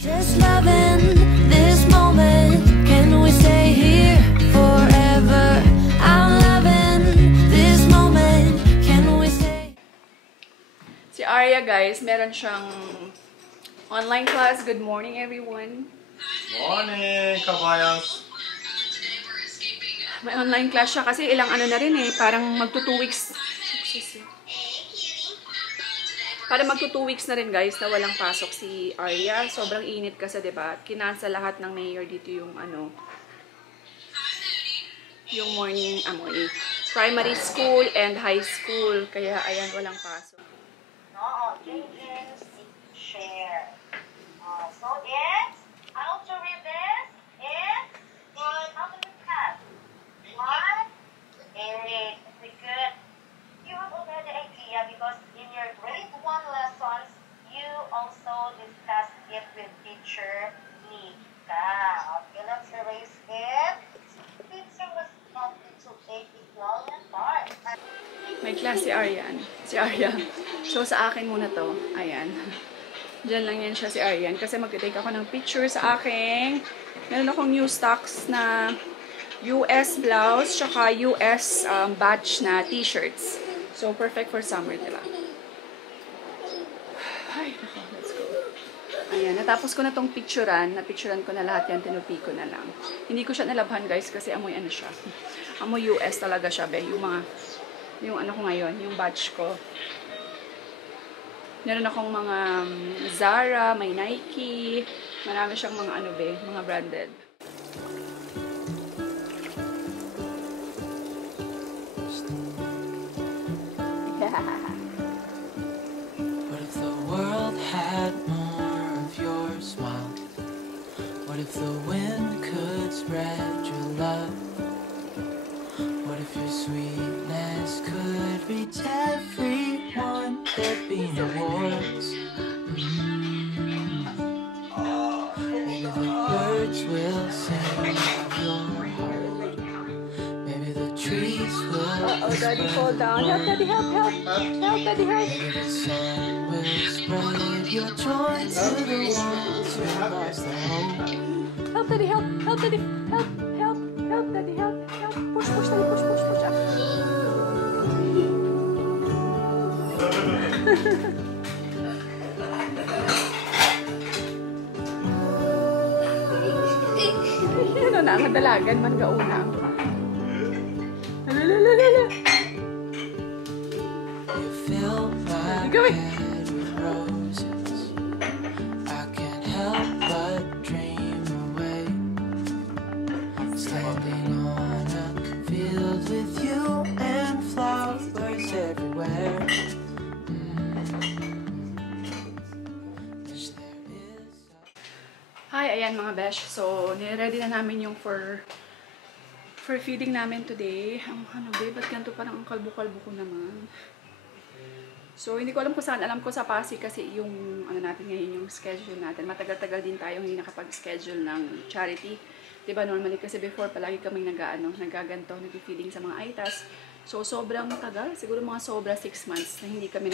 Just loving this moment. Can we stay here forever? I'm loving this moment. Can we stay? Si Arya, guys, meron siyang online class. Good morning, everyone. Morning, kabayas. May online class siya kasi ilang ano na rin eh. Parang magto 2 weeks. Para magto 2 weeks na rin, guys, na walang pasok si Arya. Sobrang init kasi, diba? Kinansel lahat ng mayor dito yung ano, yung morning primary school and high school. Kaya, ayan, walang pasok. No, JJ, share. So it's how to read this is how to read that. One, very good. You have already idea because in your grade 1 lessons, you also discussed it with teacher Nika. Okay, let's erase it. Teacher was counted to 8 equal and part. May class si Aryan. Si Arya. So, sa akin muna to. Ayan. Diyan lang yan siya si Aryan. Kasi magtitake ako ng picture sa aking. Meron akong new stocks na US blouse, tsaka US batch na t-shirts. So, perfect for summer, diba? Ay, let's go. Ayan, natapos ko na tong picturean. Napicturean ko na lahat yan, tinupi ko na lang. Hindi ko siya nalabhan, guys, kasi amoy ano siya. Amoy US talaga siya, be. Yung ano ko ngayon, yung batch ko. Meron akong mga Zara, may Nike. Marami siyang mga ano, be, mga branded. What if the world had more of your smile? What if the wind could spread your love? What if your sweetness could reach everyone? There'd be no wars. Maybe the birds will sing of your heart. Maybe the trees will Oh, Daddy, fall down. Help, Daddy, help, help. Help, Daddy, help. maybe the sun will spread your joy to the ones who lost their hope. Help, Daddy, help. Help, Daddy, help. Help, help, Daddy, help. Help. Push, push, Daddy, push, push, push. Ano na, madalagan man gaunang. Lalalala. You fill my Gawin. head with roses. I can't help but dream away. Standing on a field with you and flowers everywhere. Wish there is Hi, ayan mga besh. So, niready na namin yung for feeding namin today. Ang ano, babe, ba't ganito parang ang kalbo-kalbo ko naman? So, hindi ko alam kung saan. Alam ko sa Pasig kasi yung ano natin ngayon, yung schedule natin. Matagal-tagal din tayo hindi nakapag-schedule ng charity. Diba, normally kasi before palagi kaming nagaganto, nag-feeding sa mga aitas. So, sobrang tagal. Siguro mga sobra 6 months na hindi kami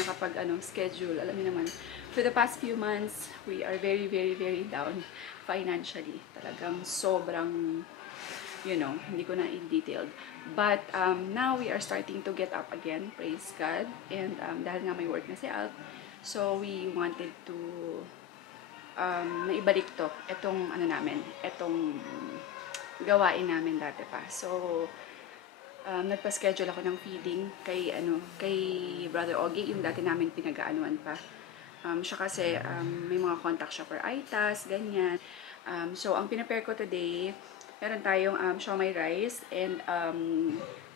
schedule. Alam niyo naman, for the past few months, we are very, very, very down financially. Talagang sobrang, you know, hindi ko na i-detailed. But now we are starting to get up again, praise God. And dahil nga may work na si Alp, so we wanted to maibalik to, etong ano namin, etong gawain namin dati pa. So, nagpa-schedule ako ng feeding kay Brother Ogie, yung dati namin pinag-aanuan pa. Siya kasi may mga contact siya for aitas, ganyan. So, ang pinapare ko today, meron tayong siomai rice and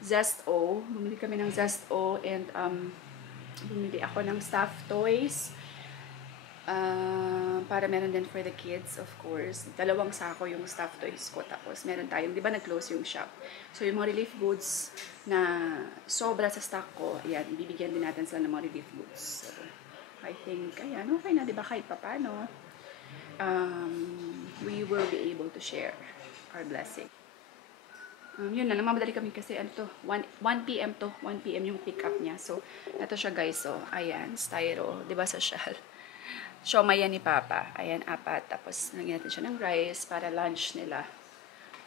Zesto. Bumili kami ng Zesto and bumili ako ng stuffed toys. Para meron din for the kids, of course. 2 sako yung stuffed toys ko. Tapos meron tayong, di ba nag-close yung shop? So yung mga relief goods na sobra sa stock ko, ayan, bibigyan din natin sila ng mga relief goods. So, I think, ayan, okay na, di ba? Kahit papano, we will be able to share our blessing. Yun na, namamadali kami kasi ano to, 1 PM to, 1 PM yung pick up niya. So, ito siya guys, so, ayan, styro, di ba social? siomay yan ni Papa. Ayan, 4. Tapos, lagyan natin siya ng rice para lunch nila.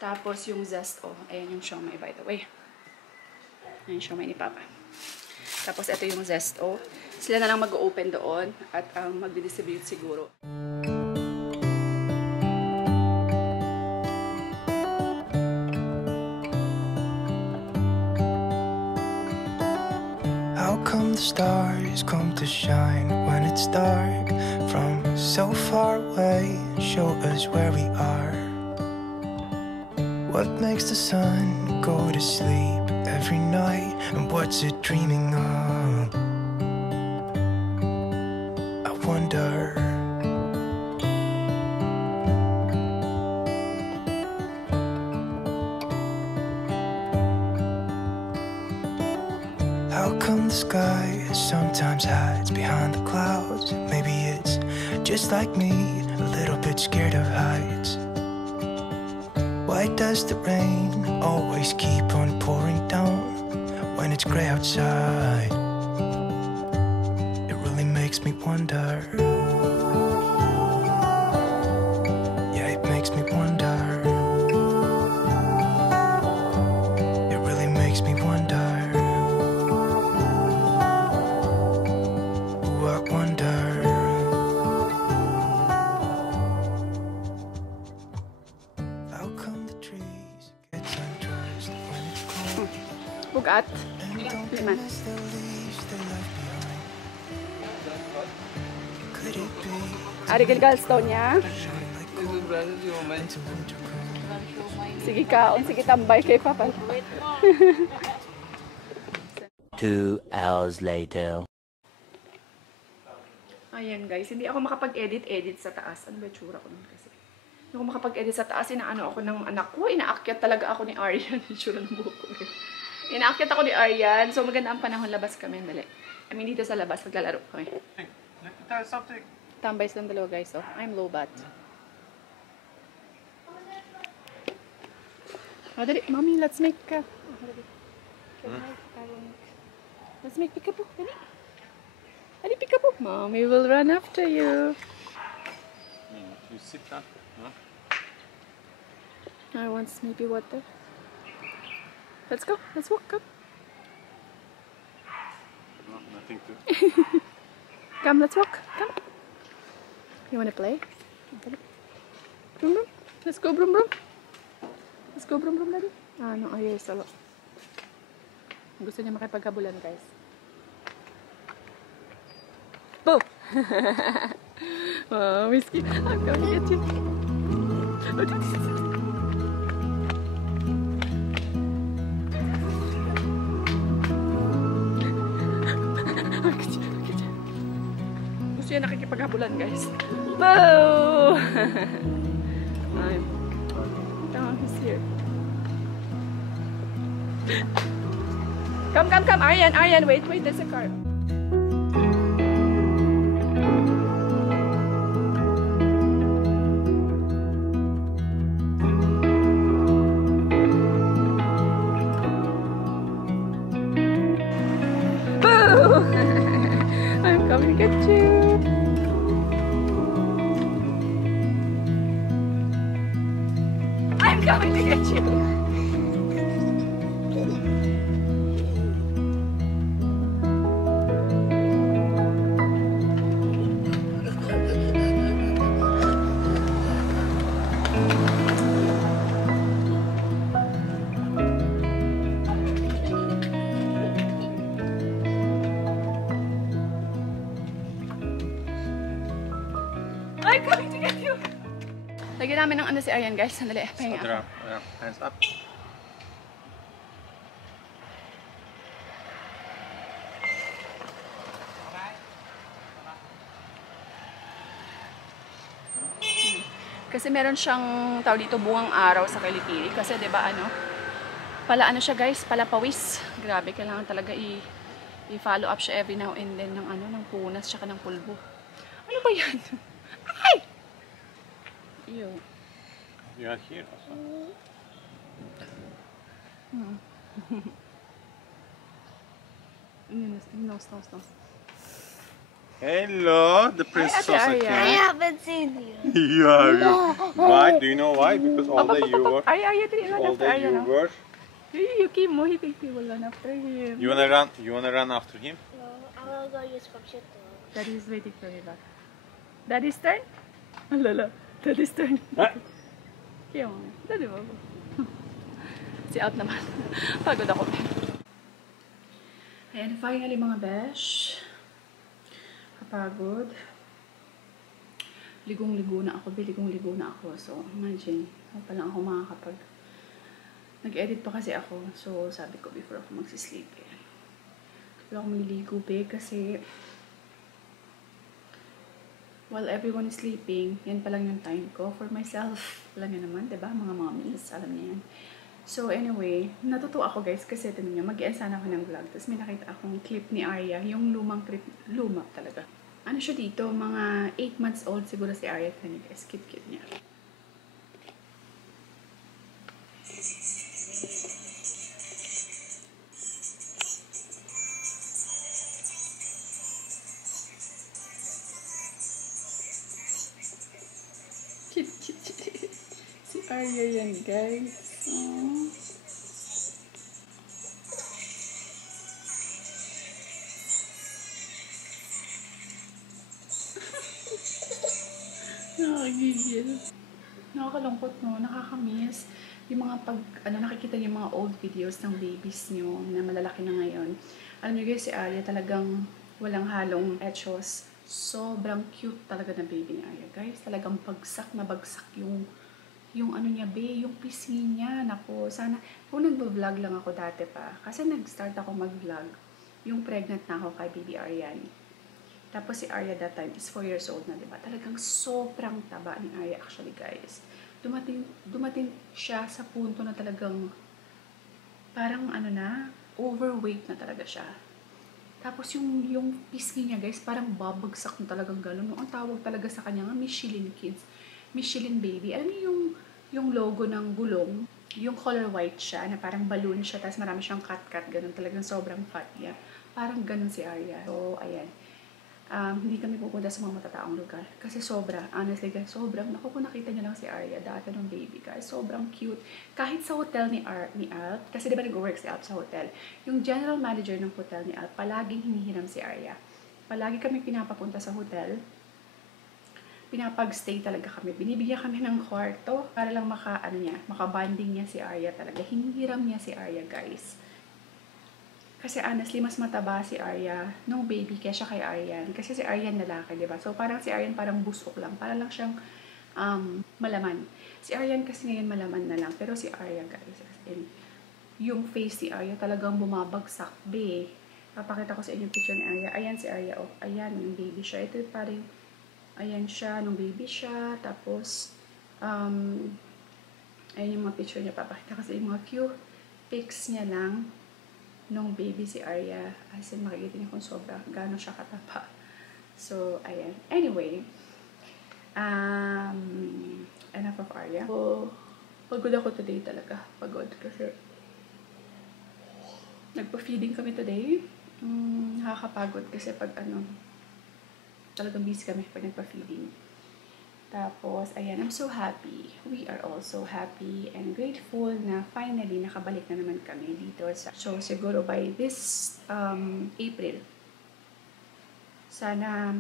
Tapos, yung zest, oh, ayan yung siomay, by the way. Ayan yung siomay ni Papa. Tapos, ito yung zest, oh. Sila na lang mag-open doon at mag-distribute siguro. How come the stars come to shine when it's dark from so far away and show us where we are? What makes the sun go to sleep every night and what's it dreaming of? I wonder. How come the sky sometimes hides behind the clouds? Maybe it's just like me, a little bit scared of heights. Why does the rain always keep on pouring down when it's gray outside? It really makes me wonder. Yeah, it makes me wonder. It really makes me wonder. I wonder. How come the trees get undressed when it's cold? Bugat. And don't Lima. miss the leaves they left behind. Could it be Ari Gilgalstone niya. like cold into winter cold? Sige kaon, sige tambay kay Papa. 2 hours later. Ayan guys, hindi ako makapag-edit sa taas. Ano ba yung tsura ko nun kasi? Hindi ako makapag-edit sa taas. Inaano ako ng anak ko. Inaakyat talaga ako ni Aryan. Yung tsura ng buhok ko. Inaakyat ako ni Aryan. So maganda ang panahon. Labas kami. Dali. I mean, dito sa labas. Maglalaro kami. Hey, let me tell you something. Tambay silang dalawa guys. Oh, I'm low bat. Oh, dali. Mommy, let's make let's make peekaboo. Dali. Dali, peekaboo. Mommy will run after you. You sit down. Huh? I want maybe water. Let's go. Let's walk. Come. No, nothing to. Come, let's walk. Come. You wanna play? Brum brum. Let's go brum brum. Let's go brum brum, daddy. Ah, no. Ay, salo. Gusto niya makipaghabulan, guys. Bo! Oh, whiskey. I'm gonna get you. Oh, this is it. Gusto niya nakikipaghabulan, guys. Bo! Oh, he's here. Come, come, come. Aryan, wait, there's a car. Boo! I'm coming to get you. I'm coming to get you. I'm coming to get you. Lagyan namin ng ano si Aryan, guys. Sandali, pahinga ako. Hands up. Kasi meron siyang tawag dito bungang araw sa kilikili. Kasi 'di ba ano? Pala ano siya, guys, pala pawis. Grabe, kailangan talaga i-follow up siya every now and then ng ano, ng punas tsaka ng pulbo. Ano ba 'yan? Ay! Ew. You are here also. No. Hello, the princess Ate also Arya. came. haven't seen you. Yeah. Why? Do you know why? Because all day you were. Arya, didn't run All after day Arya you now. were. You came mo, he thinks he will run after him. You wanna run? You wanna run after him? No, I will go use computer. Daddy's waiting for me back. Daddy's turn? Lala, Daddy's turn. Kaya mo, Daddy mo. Si out naman. Pagod ako. Ayan, finally mga besh. Kapagod. Ligong-ligo na ako. Biligong-ligo na ako. So, imagine. Pa lang ako makakapag nag-edit pa kasi ako. So, sabi ko before ako magsisleep eh. Wala akong maliligo be kasi while everyone is sleeping, yan pa lang yung time ko for myself. Alam niyo naman, diba? Mga mommies, alam niyo yan. So anyway, natutuwa ako guys kasi ito niyo, mag-i-end sana ako ng vlog. Tapos may nakita akong clip ni Arya, yung lumang clip, luma talaga. Ano siya dito, mga 8 months old siguro si Arya. Ito niyo guys, cute-cute niya. Cute. Si Arya yan, guys. Aww. Nakakagigil. Nakakalungkot, no? Nakakamiss. Yung mga nakikita niyo yung mga old videos ng babies niyo na malalaki na ngayon. Alam niyo guys, si Arya talagang walang halong echos. Sobrang cute talaga na baby ni Arya, guys. Talagang bagsak na bagsak yung ano niya, yung pisngi niya. Naku, sana, kung nagbo-vlog lang ako dati pa, kasi nag-start ako mag-vlog, yung pregnant na ako kay baby Aryan. Tapos si Arya that time is 4 years old na, diba? Talagang sobrang taba ni Arya actually, guys. Dumating siya sa punto na talagang parang overweight na talaga siya. Tapos yung pisngi niya, guys, parang babagsak na talagang gano'n. Ang tawag talaga sa kanya nga, Michelin Kids. Michelin Baby. Alam niyo yung logo ng gulong? Yung color white siya, na parang balloon siya, tapos marami siyang cut-cut, gano'n. Talagang sobrang fat niya. Parang gano'n si Arya. So, ayan. Hindi kami pupunta sa mga matataong lugar. Kasi sobra, honestly guys, sobrang, naku, kung nakita niyo lang si Arya, dati ng baby guys, sobrang cute. Kahit sa hotel ni Alp, kasi diba nag-work si Alp sa hotel, yung general manager ng hotel ni Alp, palaging hinihiram si Arya. Palagi kami pinapapunta sa hotel, pinapag-stay talaga kami. Binibigyan kami ng kwarto para lang maka-bonding niya si Arya talaga. Hinihiram niya si Arya guys. Kasi honestly, mas mataba si Arya nung baby kaysa kay Aryan. Kasi si Aryan lalaki, diba? So parang si Aryan parang busok lang. Para lang siyang malaman. Si Aryan kasi ngayon malaman na lang. Pero si Arya, guys, yung face si Arya talagang bumabagsak, be. Papakita ko sa inyo yung picture ni Arya. Ayan si Arya, oh. Ayan, yung baby siya. Ito parang, ayan siya, nung baby siya. Tapos, ayan yung mga picture niya. Papakita ko sa inyo mga few pics niya lang nung baby si Arya. As in, makikita niyo kung sobra gano'n siya katapa. So, ayan. Anyway, enough of Arya. So, pagod ako today talaga. Pagod kasi nagpa-feeding kami today. Nakakapagod kasi pag talagang busy kami pag nagpa-feeding. Tapos, ayan, I'm so happy. We are all so happy and grateful na finally nakabalik na naman kami dito. So, siguro by this April, sana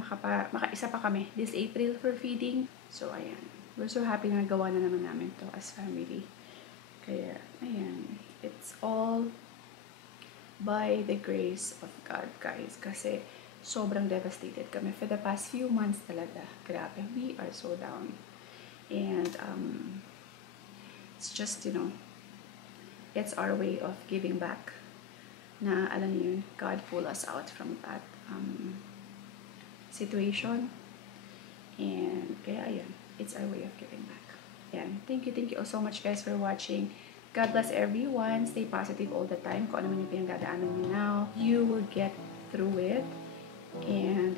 makaisa pa kami this April for feeding. So, ayan. We're so happy na nagawa na naman namin to as family. Kaya, ayan. It's all by the grace of God, guys. Kasi, sobrang devastated kami for the past few months talaga. Grabe, we are so down. And it's just, it's our way of giving back. Na, alam niyo, God pull us out from that situation. And kaya, ayan, it's our way of giving back. Ayan, thank you all so much guys for watching. God bless everyone. Stay positive all the time. Kung ano man yung pinagdadaanan niyo now, you will get through it. And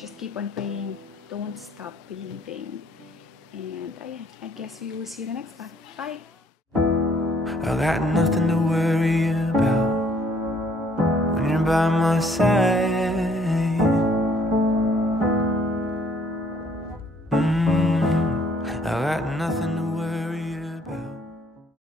just keep on praying. Don't stop believing. And I guess we will see you in the next one. Bye. I got nothing to worry about when you're by my side. got nothing to worry